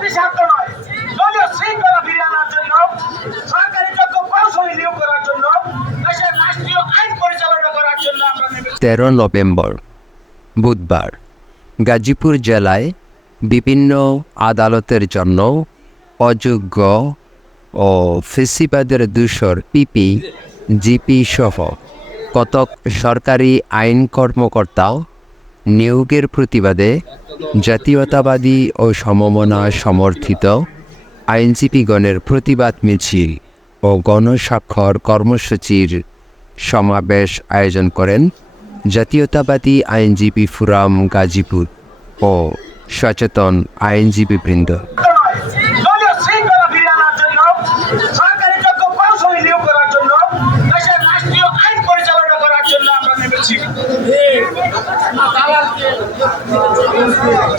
সিদ্ধান্ত নয়। দলীয় শৃঙ্খলা ফিরিয়ে আনার জন্য, সরকারি যোগ্য কৌশলী নিয়োগ করার জন্য, দেশের রাষ্ট্রীয় আইন পরিচালনা করার জন্য তেরো নভেম্বর, বুধবার, গাজীপুর জেলায় বিভিন্ন আদালতের জন্য অযোগ্য ও ফেসিবাদের দূষর পিপি, জিপি সহ কতক সরকারি আইন কর্মকর্তা নিয়োগের প্রতিবাদে জাতীয়তাবাদী ও সমমনা সমর্থিত আইনজীবীগণের প্রতিবাদ মিছিল ও গণস্বাক্ষর কর্মসূচির সমাবেশ আয়োজন করেন জাতীয়তাবাদী আইনজীবী ফোরাম গাজীপুর ও সচেতন আইনজীবীবৃন্দ নয় দলীয় শৃঙ্খলা ফিরিয়ে আনার জন্য সরকারি যোগ্য কৌশলী নিয়োগ করার জন্য দেশের রাষ্ট্রীয় আইন পরিচালনা করার জন্য আমরা নেমেছি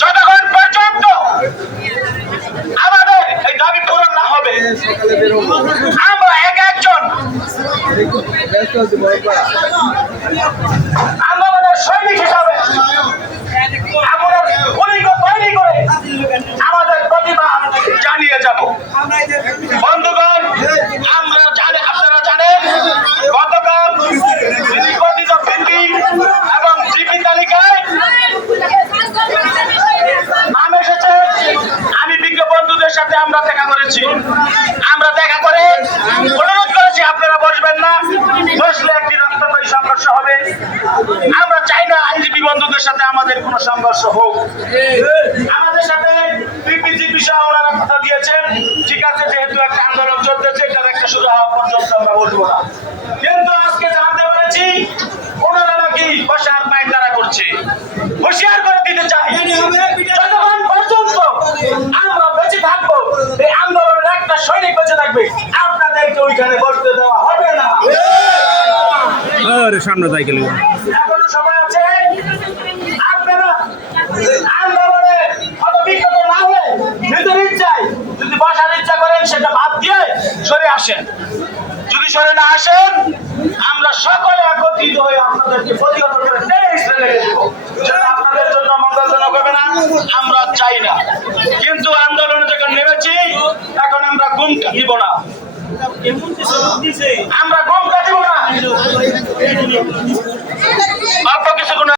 যতক্ষণ পর্যন্ত আমাদের এই দাবি পূরণ না হবে। আমরা এক একজন সাথে আমরা দেখা করেছি। আমরা দেখা করে অনুরোধ করেছি, আপনারা বসবেন না। বসলে একটি রক্তপায়ী সংঘর্ষ হবে। আমরা চাই না আইনজীবী বন্ধুদের সাথে আমাদের কোনো সংঘর্ষ হোক। আমাদের সাথে পিপিজিপি সহ ওনারা কথা দিয়েছেন। ঠিক আছে, যেহেতু একটা আন্দোলন চলতেছে, এটার একটা শুরু হওয়া পর্যন্ত আমরা বলব না। কিন্তু আজকে জানতে পেরেছি, ওনারা নাকি বসার পায়তারা করছে। হুঁশিয়ার করে দিতে চাই যতক্ষণ পর্যন্ত আমরা বেঁচে থাকব এই আন্দোলনের একটা সৈনিক বেঁচে থাকবে আপনাদেরকে ওইখানে বসতে দেওয়া হবে না আরে সামনে তাই গেলে এখনও সময় আছে আপনারা আন্দোলনে অত বিক্ষত না হয়ে নিজের ইচ্ছায় যদি বসার ইচ্ছা করেন, সেটা বাদ দিয়ে সরে আসেন। যদি সরে না আসেন, আমরা সকলে হয়ে চাই না। কিন্তু আন্দোলনে যখন নেমেছি, এখন আমরা গুমটা দিব না। আমরা অল্প কিছুক্ষণ